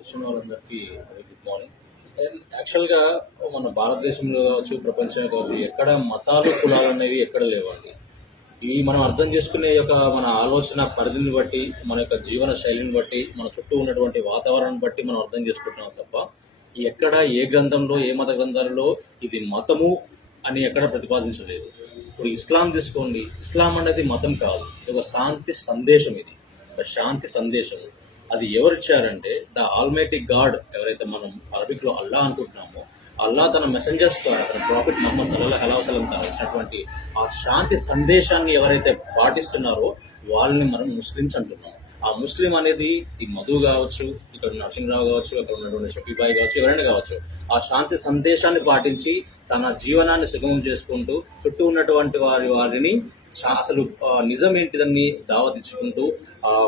వచ్చిన వాళ్ళందరికీ good morning. యాక్చువల్గా మన భారతదేశంలో కావచ్చు, ప్రపంచంలో కావచ్చు, ఎక్కడ మతాలు కులాలు అనేవి ఎక్కడ లేవండి. ఇవి మనం అర్థం చేసుకునే యొక్క మన ఆలోచన పరిధిని బట్టి, మన యొక్క జీవన శైలిని బట్టి, మన చుట్టూ ఉన్నటువంటి వాతావరణం బట్టి మనం అర్థం చేసుకుంటున్నాం తప్ప ఎక్కడ ఏ గ్రంథంలో ఏ మత గ్రంథాలలో ఇది మతము అని ఎక్కడ ప్రతిపాదించలేదు. ఇప్పుడు ఇస్లాం తీసుకోండి, ఇస్లాం అనేది మతం కాదు, ఇది ఒక శాంతి సందేశం. ఇది ఒక శాంతి సందేశము. అది ఎవరిచ్చారంటే ద ఆల్మైటీ గాడ్, ఎవరైతే మనం అరబిక్లో అల్లా అనుకుంటున్నామో, అల్లా తన మెసెంజర్స్ ద్వారా, తన ప్రాఫిట్ మహమ్మద్ సల్లల్లాహు అలైహి వసల్లం ద్వారా ఇచ్చినటువంటి ఆ శాంతి సందేశాన్ని ఎవరైతే పాటిస్తున్నారో వాళ్ళని మనం ముస్లిమ్స్ అంటున్నాం. ఆ ముస్లిం అనేది ఈ మధు కావచ్చు, ఇక్కడ నరసింహరావు కావచ్చు, అక్కడ ఉన్నటువంటి షఫీబాయి కావచ్చు, ఎవరైనా కావచ్చు, ఆ శాంతి సందేశాన్ని పాటించి తన జీవనాన్ని సుగమం చేసుకుంటూ చుట్టూ ఉన్నటువంటి వారిని అసలు నిజం ఏంటిదని దావతిచ్చుకుంటూ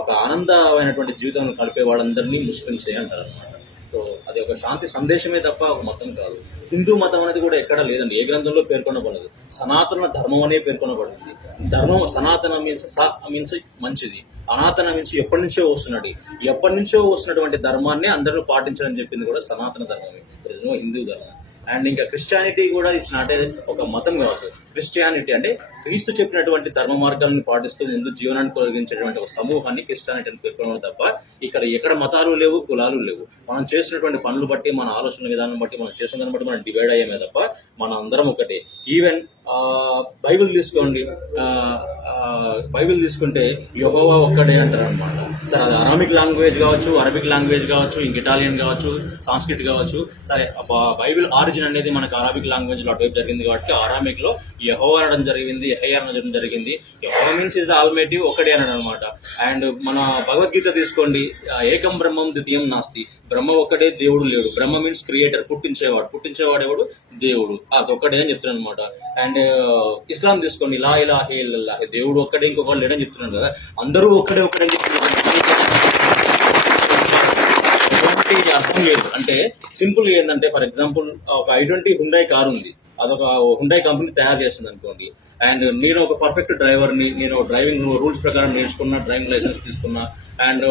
ఒక ఆనందమైనటువంటి జీవితం కలిపే వాళ్ళందరినీ ముస్లిమ్సే అంటారు అనమాట. సో అది ఒక శాంతి సందేశమే తప్ప ఒక మతం కాదు. హిందూ మతం అనేది కూడా ఎక్కడా లేదండి, ఏ గ్రంథంలో పేర్కొనబడదు. సనాతన ధర్మం అనే పేర్కొనబడింది. ధర్మం సనాతన మీన్స్ మంచిది, అనాతన మీన్స్ ఎప్పటి నుంచో వస్తున్నది. ఎప్పటి నుంచో వస్తున్నటువంటి ధర్మాన్ని అందరూ పాటించడం చెప్పింది కూడా సనాతన ధర్మమే, హిందూ ధర్మం. అండ్ ఇంకా క్రిస్టియానిటీ కూడా ఇట్స్ నాట్ ఒక మతం కావచ్చు. క్రిస్టియానిటీ అంటే క్రీస్తు చెప్పినటువంటి ధర్మ మార్గాలను పాటిస్తూ ముందు జీవనాన్ని కొనసాగించేటువంటి ఒక సమూహాన్ని క్రిస్టియానిటీ అని పేర్కొనడం తప్ప ఇక్కడ ఎక్కడ మతాలు లేవు, కులాలు లేవు. మనం చేసినటువంటి పనులు బట్టి, మన ఆలోచన విధానం బట్టి, మనం చేసిన దాన్ని బట్టి మనం డివైడ్ అయ్యామే తప్ప మన అందరం ఒకటే. ఈవెన్ బైబిల్ తీసుకోండి, బైబిల్ తీసుకుంటే యెహోవా ఒక్కడే అంటారు అనమాట. సరే అది అరామిక్ లాంగ్వేజ్ కావచ్చు, అరబిక్ లాంగ్వేజ్ కావచ్చు, ఇంక ఇటాలియన్ కావచ్చు, సాంస్క్రిట్ కావచ్చు. సరే బైబిల్ ఆరిజిన్ అనేది మనకు అరాబిక్ లాంగ్వేజ్లో అటువైపు జరిగింది కాబట్టి అరామిక్లో యెహోవా అనడం జరిగింది, యెహోవా అనడం జరిగింది. యెహోవా మీన్స్ ఇస్ ఆల్మైటీ, ఒకటే అనడం అనమాట. అండ్ మన భగవద్గీత తీసుకోండి, ఏకం బ్రహ్మం ద్వితీయం నాస్తి, బ్రహ్మ ఒక్కడే, దేవుడు లేడు. బ్రహ్మ మీన్స్ క్రియేటర్, పుట్టించేవాడు ఎవడు? దేవుడు. అది ఒక్కడే అని చెప్తున్నాను అనమాట. అండ్ ఇస్లాం తీసుకోండి, లా ఇలాహ ఇల్లల్లాహ్, దేవుడు ఒక్కడే, ఇంకొకటి లేడని చెప్తున్నాను కదా. అందరూ ఒక్కడే అని చెప్తున్నారు. అర్థం లేదు. అంటే సింపుల్ ఏంటంటే, ఫర్ ఎగ్జాంపుల్ ఒక i20 హుండై కార్ ఉంది, అదొక హుండై కంపెనీ తయారు చేస్తుంది అనుకోండి. అండ్ నేను ఒక పర్ఫెక్ట్ డ్రైవర్ని, నేను డ్రైవింగ్ రూల్స్ ప్రకారం నేర్చుకున్నా, డ్రైవింగ్ లైసెన్స్ తీసుకున్నా. అండ్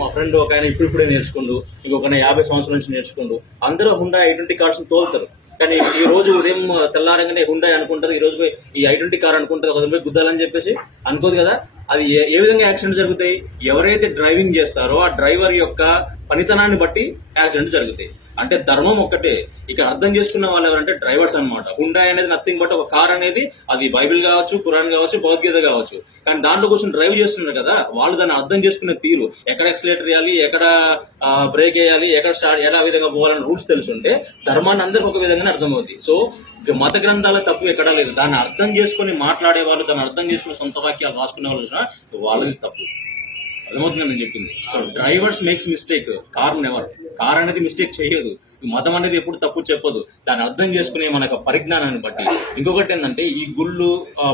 మా ఫ్రెండ్ ఒక ఆయన ఇప్పుడిప్పుడే నేర్చుకుండు, ఇంకొక 50 సంవత్సరాల నుంచి నేర్చుకుండు. అందరూ హుండై i20 కార్స్ తోలుతారు. కానీ ఈ రోజు ఉదయం తెల్లారంగానే హుండై అనుకుంటారు, ఈ రోజు ఈ i20 కార్ అనుకుంటారు, ఒక గుద్దాలని చెప్పేసి అనుకోదు కదా. అది ఏ విధంగా యాక్సిడెంట్ జరుగుతాయి? ఎవరైతే డ్రైవింగ్ చేస్తారో ఆ డ్రైవర్ యొక్క పనితనాన్ని బట్టి యాక్సిడెంట్ జరుగుతాయి. అంటే ధర్మం ఒక్కటే. ఇక అర్థం చేసుకున్న వాళ్ళు ఎవరంటే డ్రైవర్స్ అనమాట. హుండాయ్ అనేది నథింగ్ బట్ ఒక కార్ అనేది, అది బైబిల్ కావచ్చు, ఖురాన్ కావచ్చు, భగవద్గీత కావచ్చు. కానీ దాంట్లో కూర్చొని డ్రైవ్ చేస్తున్నారు కదా, వాళ్ళు దాన్ని అర్థం చేసుకునే తీరు, ఎక్కడ ఎక్సలేటర్ వేయాలి, ఎక్కడ బ్రేక్ వేయాలి, ఎక్కడ స్టార్ట్, ఎలా విధంగా పోవాలని రూల్స్ తెలుసుంటే ధర్మాన్ని అందరికి ఒక విధంగానే అర్థమవుతుంది. సో మత గ్రంథాల తప్పు ఎక్కడా లేదు. దాన్ని అర్థం చేసుకుని మాట్లాడే వాళ్ళు, దాన్ని అర్థం చేసుకుని సొంత వాక్యాలు రాసుకునే వాళ్ళు వాళ్ళది తప్పు. అర్థమవుతుంది నేను చెప్పింది. So drivers makes mistake, car never. Car అనేది మిస్టేక్ చేయదు. మతం అనేది ఎప్పుడు తప్పు చెప్పదు. దాన్ని అర్థం చేసుకునే మనకు పరిజ్ఞానాన్ని బట్టి. ఇంకొకటి ఏంటంటే, ఈ గుళ్ళు,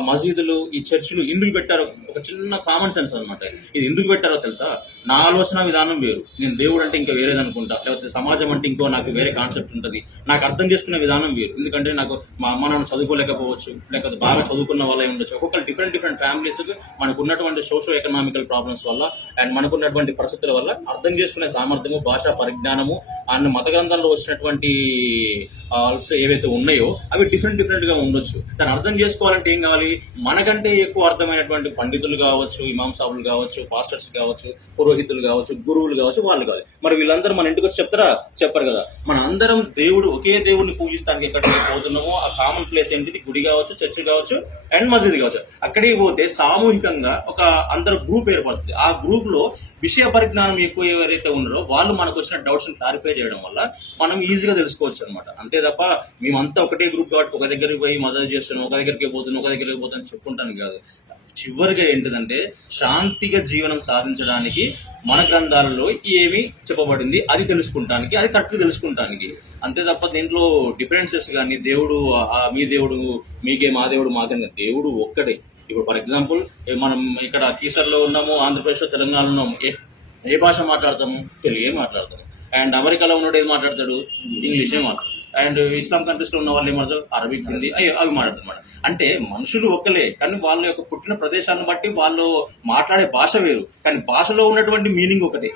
మసీదులు, ఈ చర్చిలు ఎందుకు పెట్టారో ఒక చిన్న కామన్ సెన్స్ అనమాట. ఇది ఎందుకు పెట్టారో తెలుసా? నా ఆలోచన విధానం వేరు, నేను దేవుడు అంటే ఇంకా వేరేదనుకుంటా, లేకపోతే సమాజం అంటే ఇంకో నాకు వేరే కాన్సెప్ట్ ఉంటుంది. నాకు అర్థం చేసుకునే విధానం వేరు. ఎందుకంటే నాకు మా అమ్మ నాన్న చదువుకోలేకపోవచ్చు, లేకపోతే బాగా చదువుకున్న వాళ్ళే ఉండొచ్చు. ఒక్కొక్కరు డిఫరెంట్ ఫ్యామిలీస్కి మనకు ఉన్నటువంటి సోషో ఎకనామికల్ ప్రాబ్లమ్స్ వల్ల అండ్ మనకున్నటువంటి పరిస్థితుల వల్ల అర్థం చేసుకునే సామర్థ్యము, భాషా పరిజ్ఞానము అండ్ మత గ్రంథాల్లో వచ్చినటువంటి ఏవైతే ఉన్నాయో అవి డిఫరెంట్ గా ఉండొచ్చు. దాన్ని అర్థం చేసుకోవాలంటే ఏం కావాలి? మనకంటే ఎక్కువ అర్థమైనటువంటి పండితులు కావచ్చు, ఇమాం సాబులు కావచ్చు, పాస్టర్స్ కావచ్చు, పురోహితులు కావచ్చు, గురువులు కావచ్చు, వాళ్ళు కావాలి. మరి వీళ్ళందరూ మన ఇంటికి వచ్చి చెప్తారా? చెప్పరు కదా. మన అందరం ఒకే దేవుడిని పూజిస్తానికి ఎక్కడికి పోతున్నామో ఆ కామన్ ప్లేస్ ఏంటిది? గుడి కావచ్చు, చర్చ్ కావచ్చు అండ్ మసీద్ కావచ్చు. అక్కడికి పోతే సామూహికంగా ఒక అందరూ గ్రూప్ ఏర్పడుతుంది. ఆ గ్రూప్ లో విషయ పరిజ్ఞానం ఎక్కువ ఎవరైతే ఉన్నారో వాళ్ళు మనకు వచ్చిన డౌట్స్ని క్లారిఫై చేయడం వల్ల మనం ఈజీగా తెలుసుకోవచ్చు అనమాట. అంతే తప్ప మేమంతా ఒకటే గ్రూప్ కాబట్టి ఒక దగ్గరికి పోయి మదతు చేస్తున్నాం, ఒక దగ్గరికి పోతున్నాం చెప్పుకుంటాను కాదు. చివరిగా ఏంటిదంటే, శాంతిగా జీవనం సాధించడానికి మన గ్రంథాలలో ఏమి చెప్పబడింది అది తెలుసుకుంటానికి, అది కరెక్ట్గా తెలుసుకుంటానికి. అంతే తప్ప దీంట్లో డిఫరెన్సెస్ కానీ, దేవుడు మీ దేవుడు మీకే, మా దేవుడు మాకే, దేవుడు ఒక్కడే. ఇప్పుడు ఫర్ ఎగ్జాంపుల్ మనం ఇక్కడ కీసర్లో ఉన్నాము, ఆంధ్రప్రదేశ్లో, తెలంగాణలో ఉన్నాము. ఏ భాష మాట్లాడతాము? తెలుగే మాట్లాడతాము. అండ్ అమెరికాలో ఉన్నాడు ఏది మాట్లాడతాడు? ఇంగ్లీషే మాట్లాడతాడు. అండ్ ఇస్లాం కంట్రీస్లో ఉన్న వాళ్ళు ఏమాడతారు? అరబిక్, హిందీ అవి మాట్లాడతారు. అంటే మనుషులు ఒక్కలే, కానీ వాళ్ళ యొక్క పుట్టిన ప్రదేశాన్ని బట్టి వాళ్ళు మాట్లాడే భాష వేరు, కానీ భాషలో ఉన్నటువంటి మీనింగ్ ఒకటే.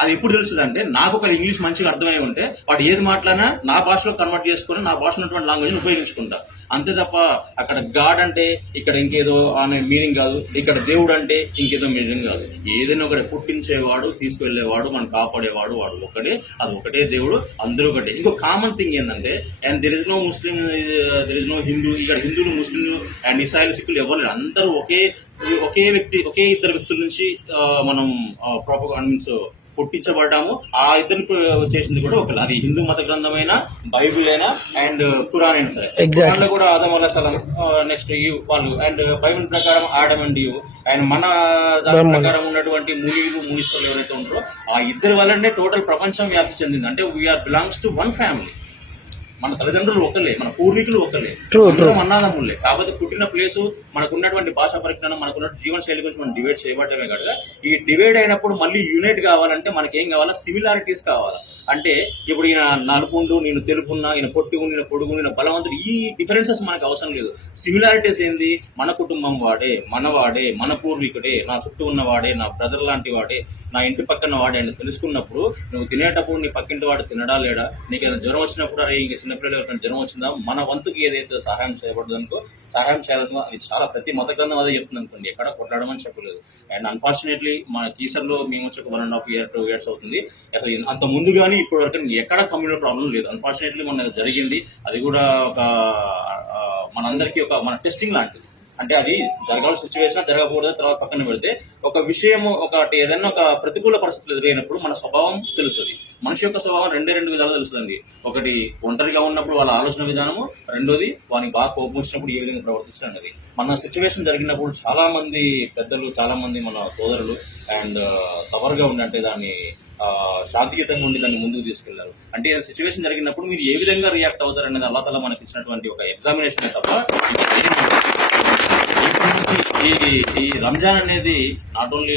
అది ఎప్పుడు తెలుస్తుంది అంటే నాకు ఒక ఇంగ్లీష్ మంచిగా అర్థమై ఉంటే వాడు ఏది మాట్లాడినా నా భాషలో కన్వర్ట్ చేసుకుని నా భాషలో ఉన్నటువంటి లాంగ్వేజ్ ఉపయోగించుకుంటా. అంతే తప్ప అక్కడ గాడ్ అంటే ఇక్కడ ఇంకేదో అనే మీనింగ్ కాదు, ఇక్కడ దేవుడు అంటే ఇంకేదో మీనింగ్ కాదు. ఏదైనా ఒకటి పుట్టించేవాడు, తీసుకువెళ్లేవాడు, మనం కాపాడేవాడు వాడు ఒకటే, అది ఒకటే దేవుడు, అందరూ ఒకటే. ఇంకో కామన్ థింగ్ ఏంటంటే, and there is no Muslim, there is no Hindu. ఇక్కడ హిందువులు, ముస్లింలు అండ్ ఇస్రాయల్, సిక్కులు ఎవరు లేరు. అందరూ ఒకే వ్యక్తి, ఒకే ఇద్దరు వ్యక్తుల నుంచి మనం మీన్స్ పుట్టించబడ్డాము. ఆ ఇద్దరిని చేసింది కూడా ఒకరు, అది హిందూ మత గ్రంథమైన బైబిల్ అయినా అండ్ ఖురాన్ అయినా సరే. ఖురాన్లో కూడా ఆదం అలైహిస్సలాం, నెక్స్ట్ ఈవ్ వాళ్ళు, అండ్ బైబిల్ ప్రకారం ఆడమ్ అండ్ ఈవ్, అండ్ మన దాని ప్రకారం ఉన్నటువంటి మునీలు, మునీశ్వరులు ఎవరైతే ఉంటారో ఆ ఇద్దరి వల్లనే టోటల్ ప్రపంచం వ్యాప్తి చెందింది. అంటే we are belongs to one family. మన తల్లిదండ్రులు ఒకలే, మన పూర్వీకులు ఒకలే, అందరం అన్నదమ్ములే. కాకపోతే పుట్టిన ప్లేసు, మనకున్నటువంటి భాషా పరిజ్ఞానం, మనకున్న జీవన శైలి గురించి మనం డివైడ్ చేయబడ్డమే కాదు. ఈ డివైడ్ అయినప్పుడు మళ్ళీ యూనిట్ కావాలంటే మనకేం కావాలా? సిమిలారిటీస్ కావాలా. అంటే ఇప్పుడు ఈయన నలుపుండు, నేను తెలుపున్నా, ఈయన పొట్టి ఉండి, నేను పొడుగు, నేను బలవంతుడు, ఈ డిఫరెన్సెస్ మనకు అవసరం లేదు. సిమిలారిటీస్ ఏంది? మన కుటుంబం వాడే, మనవాడే, మన పూర్వీకుడే, నా చుట్టూ ఉన్నవాడే, నా బ్రదర్ లాంటి వాడే, నా ఇంటి పక్కన వాడే అని తెలుసుకున్నప్పుడు నువ్వు తినేటప్పుడు నీ పక్కింటి వాడు తినడా లేడా, నీకేమైనా జ్వరం వచ్చినప్పుడు అరే ఇంక చిన్నపిల్లలు ఎవరికైనా జ్వరం వచ్చిందా, మన వంతుకి ఏదైతే సహాయం చేయబడదనుకో సహాయం చేయాల్సిన, అది చాలా ప్రతి మత గ్రంథం అదే చెప్తుంది అనుకోండి, ఎక్కడ కొట్లాడమని చెప్పలేదు. అండ్ అన్ఫార్చునేట్లీ మన టీచర్లో మేము వచ్చి ఒక 1.5 years 2 years అవుతుంది. అసలు అంత ముందు కానీ ఇప్పటి వరకు ఎక్కడ కమ్యూనల్ ప్రాబ్లం లేదు. అన్ఫార్చునేట్లీ మన జరిగింది, అది కూడా ఒక మనందరికీ ఒక మన టెస్టింగ్ లాంటిది. అంటే అది జరగాల్సిన సిచ్యువేషన్ జరగకూడదు, తర్వాత పక్కన పెడితే ఒక విషయము, ఒకటి ఏదైనా ఒక ప్రతికూల పరిస్థితులు ఎదురైనప్పుడు మన స్వభావం తెలుస్తుంది. మనిషి యొక్క స్వభావం రెండు విధాలు తెలుస్తుంది. ఒకటి ఒంటరిగా ఉన్నప్పుడు వాళ్ళ ఆలోచన విధానము, రెండోది వానికి బాగా కోపం వచ్చినప్పుడు ఏ విధంగా ప్రవర్తిస్తున్నది. మన సిచ్యువేషన్ జరిగినప్పుడు చాలా మంది పెద్దలు, చాలా మంది మన సోదరులు అండ్ సవర్గా ఉండి, అంటే దాన్ని శాంతియుతంగా ఉండి దాన్ని ముందుకు తీసుకెళ్లారు. అంటే సిచ్యువేషన్ జరిగినప్పుడు మీరు ఏ విధంగా రియాక్ట్ అవుతారు అనేది అల్లాహ్ తాలా మనకి ఇచ్చినటువంటి ఒక ఎగ్జామినేషన్ తప్ప ఈ రంజాన్ అనేది నాట్ ఓన్లీ